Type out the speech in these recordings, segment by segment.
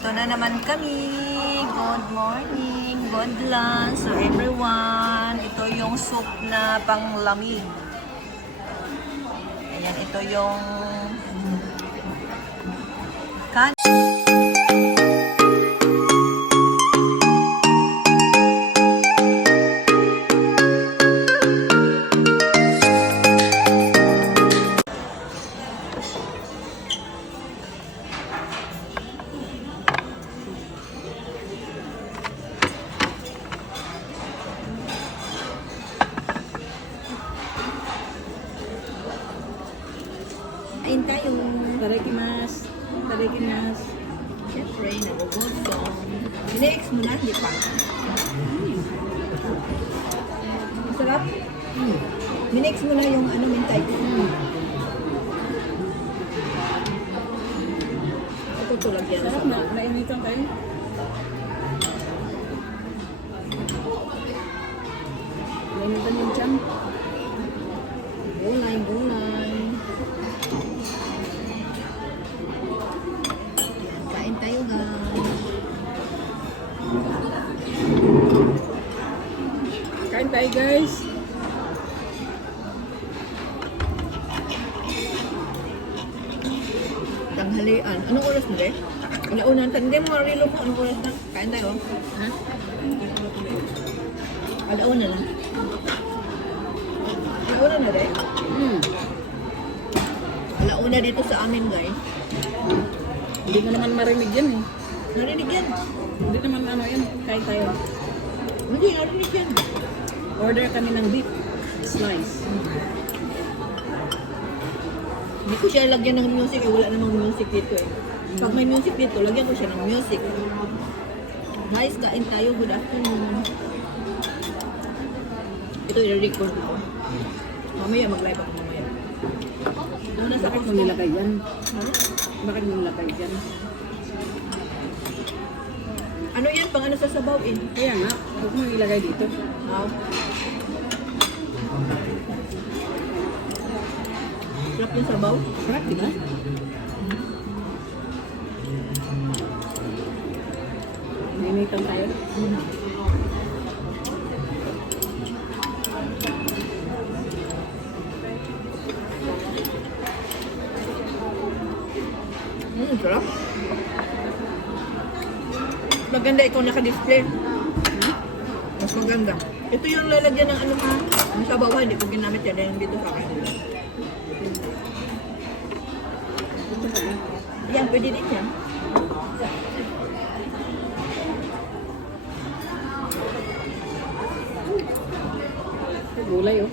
Ito na naman kami. Good morning. Good lunch. So everyone, ito yung soup na panglamig. Ayan, ito yung ayun tayo. Tarikimas. Tarikimas. Siyempre, nagugusto. Sinex mo na, hindi pa. Masarap. Minex mo na yung mintay. Ito tulad yan. Sarap na. Nainitan tayo. Nainitan yung tiyan. Gulay, gulay. Kain tayo, guys. Kain tayo, guys. Tanghalian. Anong oras mo, eh? Alaunan. Hindi mo marilo mo. Anong oras na? Kain tayo. Ha? Alauna na. Alauna na, eh? Alauna dito sa amin, guys. Hindi mo naman marinig yan eh. Narinig yan. Hindi naman ano yan. Kain tayo. Hindi, narinig yan. Order kami ng beef slice. Hindi ko siya lagyan ng music eh. Wala namang music dito eh. Pag may music dito, lagyan ko siya ng music. Guys, kain tayo. Good afternoon. Ito i-record ko. Mamaya mag-live ako mamaya. Una sa Bakit mo nilagay yan? Ha? Bakit mo nilagay yan? Ano yan? Pang ano sa sabaw eh? Kaya nga, huwag mo nilagay dito. Wow. Sarap yung sabaw. Sarap, di ba? Nainitan tayo. Sarap. Maganda ikaw naka-display. Mas maganda. Ito yung lalagyan ng ano ha. Ang sabaw hindi ko ginamit yan. Yung dito sa akin. Ito pa eh. Yan, pwede din yan. Ito, gulay oh.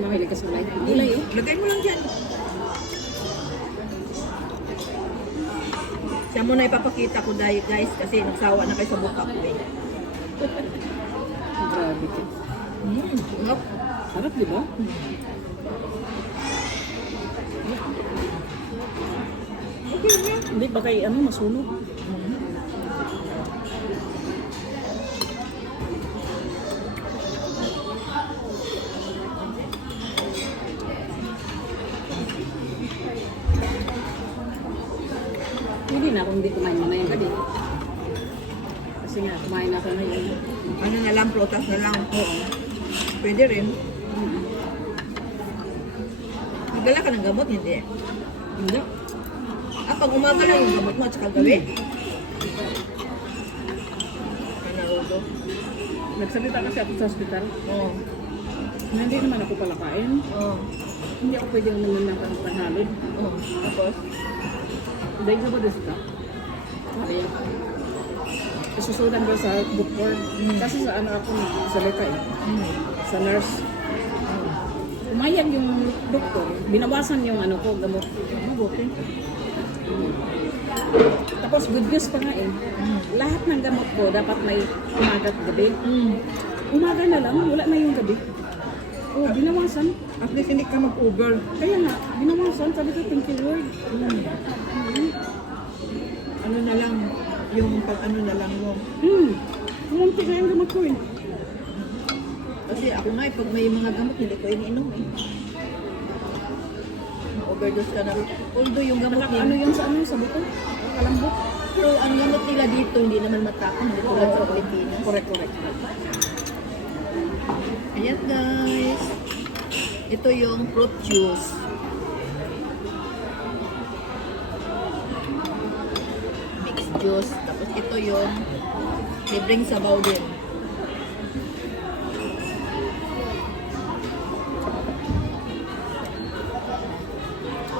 Mahilig ka sa gulay. Gulay oh. Lagay mo lang dyan. Siya muna ipapakita ko dahil guys kasi nagsawa na kayo sa buka ko eh. Grabe ka. Sarap. Sarap, di ba? Okay na. Hindi ba kay ano, masunog? Hindi na ako hindi kumain mo na yung gabi. Kasi nga, kumain ako na yun. Ano na lang, prutas na lang. Oo. Pwede rin. Magdala ka ng gamot, hindi. Hindi. Pag umaga lang yung gamot mo at saka gabi. Naruto. Nagsalita kasi ako sa hospital. Oo. Na hindi naman ako palakain. Oo. Hindi ako pwedeng naman ng panghalod. Oo. Tapos? Dahil sa ba dito? Kaya. Susundan ko sa doktor. Kasi sa ano ako nagsalita eh. Sa nurse. Umayag yung doktor. Binawasan yung ano ko, gamot. Mabuti. Tapos good news pa nga eh. Lahat ng gamot ko dapat may umaga at gabi. Umaga na lang, wala na yung gabi. Oh, binawasan. At least hindi ka mag-over. Kaya nga, binawasan. Sabi ko, thank you Lord. Ano na lang, yung pag ano na lang mo. Umunti na yung gamot ko eh. Kasi ako nga, pag may mga gamot, hindi ko iniinom eh. Overdose ka na rin. Although yung gamot Ano yun sa ano, sa buto? Kalambot. Pero ang gamot nila dito, hindi naman matapang. Hindi tulad sa Pilipinas. Correct. Ayan guys. Ito yung fruit juice. Mixed juice. Tapos ito yung libreng sabaw din.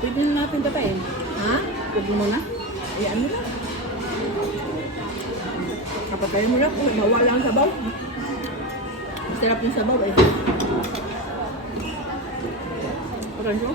Pwede na natin tatayin. Ha? Huwag mo muna. Ayan mo lang. Kapatayin mo lang kung mawala ang sabaw. Masarap yung sabaw eh. Parang ko.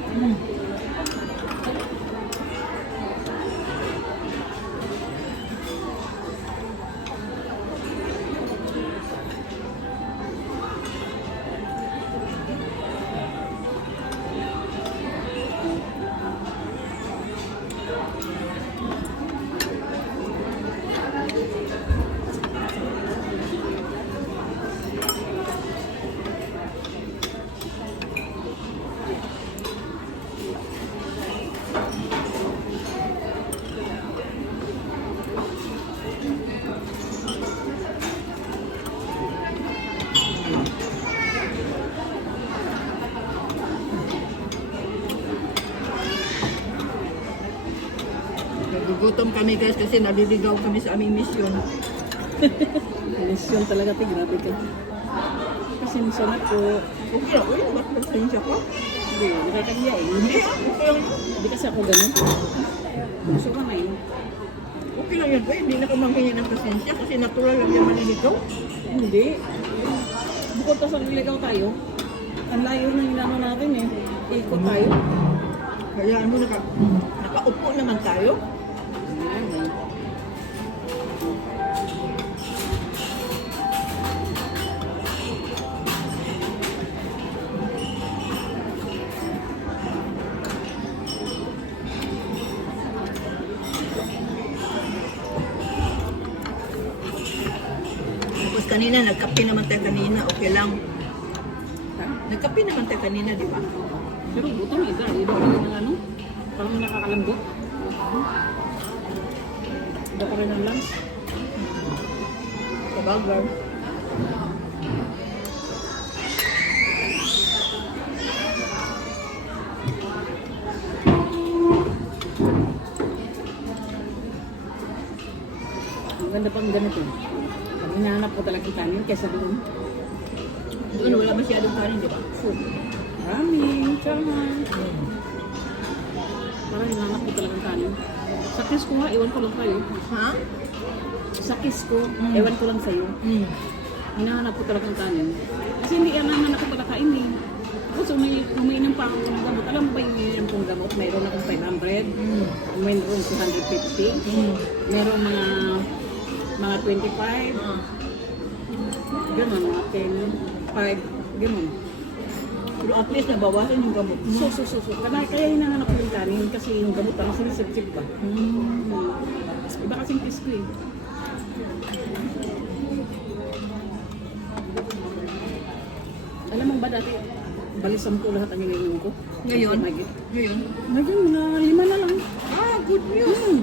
Nagugutom kami guys kasi naliligaw kami sa aming mission. Lesyon talaga, te. Grabe ka. Kasi minsan ako, Okay lang, uy, ba't pasensya ko? hindi, nakakahiya eh. Hindi, okay lang. Hindi kasi ako ganun. Gusto ko na yun. Okay lang yan, uy, hindi na ka manghingi ng pasensya kasi natural lang yan maliligaw. Hindi. Bukod pa sa niligaw tayo, ang layo na inano natin eh. Ikot tayo. Kaya ano, nakaupo naman tayo. Tapos kanina, nagkape naman tayo kanina, okay lang. Nagkape naman tayo kanina, di ba? Pero gutom isa, iba rin ng ano, parang nakakalambot. Iba pa rin ang lunch. Sa burger. Ang ganda pang ganito. Pag hinahanap ko talagang kanin kesa doon. Doon wala masyadong kanin, di ba? Food. Maraming, chaman. Parang hinahanap ko talagang kanin. Sa kiss ko nga, iwan ko lang kayo. Ha? Sa kiss ko, ewan ko lang sa'yo. Hinahanap ko talagang kanin. Kasi hindi yan naman ako pala kainin. Tapos umiinom pa ako ng gamot. Alam mo ba yung umiinom kong gamot? Mayroon akong 500. Mayroon 250. Mayroon mga 25. Ganon, mga 10, 5, ganon. Pero at least nabawasan yung gamot mo. So. Kaya hinahanap ko yung kanin kasi yung gamot parang sinisip-sip ba. Iba kasing kiss ko eh. Alam mo ba dati, balisam ko lahat ang iniinom ko? Ngayon? Ngayon, Ngayon? mga 5 na lang. Ah, good news.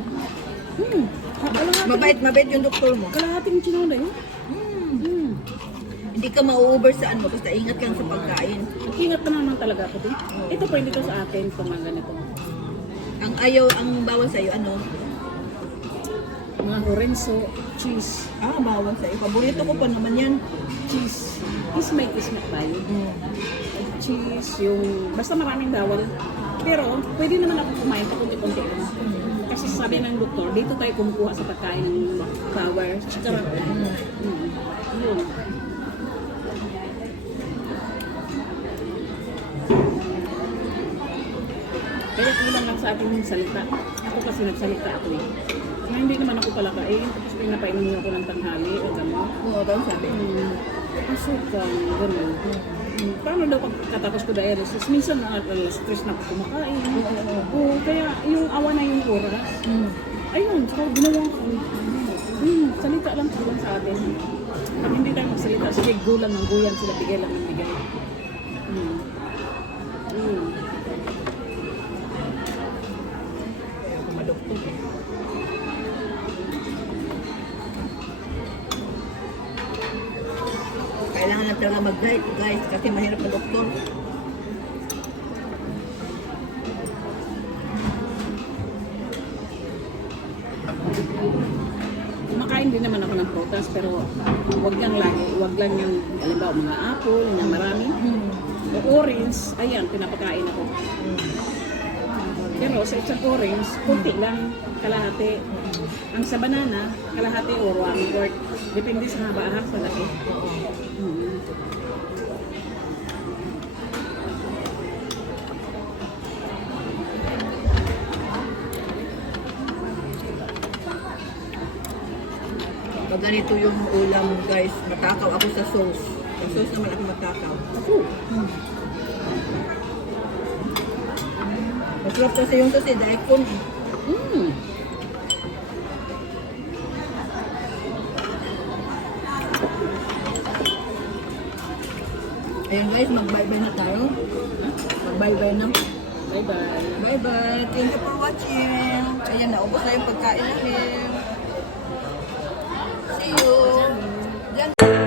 Mabait yung doktor mo. Kalahating chinola yun. Hindi ka ma-over saan mo, basta ingat ka lang sa pagkain. Ingat na naman talaga ako din. Ito pwede to sa akin, ito mga ganito. Ang bawal sa'yo, ano? Mga Lorenzo, cheese. Ah, bawal sa'yo. Paborito ko pa naman yan. Cheese. Kismet tayo. Cheese, yung... Basta maraming bawal. Pero, pwede naman ako kumain pa kunti-kunti lang. Kasi sabi ng doktor, dito tayo kumukuha sa pagkain ng power. Tsaka, yun. Kaya kulang lang sa akin yung salita. Ako kasi nagsalita ako eh. Kaya hindi naman ako pala kain. Tapos pinapainom niyo ako ng tanghali o gano'n. Oo, daw sabi. Asukang, gano'n. Paano daw pagkatapos ko dialysis? Minsan stress na ako kumakain. Oo, kaya yung awa na yung oras. Ayun, so ginawa ko. Salita lang sa atin. Pag hindi tayo magsalita, sige, gulang ng guyan sila, bigay lang ng bigay. na lang talaga mag-diet, guys, kasi mahirap na doktor. Kumakain din naman ako ng prutas, pero wag lang lagi. Wag lang yung, halimbawa, mga apple, na marami. O orange, ayan, pinapakain ako. Pero sa isang orange, kunti lang, kalahati. Ang sa banana, kalahati or 1/4. Depende sa haba sa laki. Pag ganito yung ulam, guys, matakaw ako sa sauce. Yung sauce naman ako matakaw. Ako. Masarap kasi yung sauce, daikon. Mm. Ayun guys, mag-bye-bye na tayo. Mag-bye-bye na. Bye-bye. Bye-bye. Thank you for watching. Ayan, naubos na yung pagkain namin. See you. Diyan.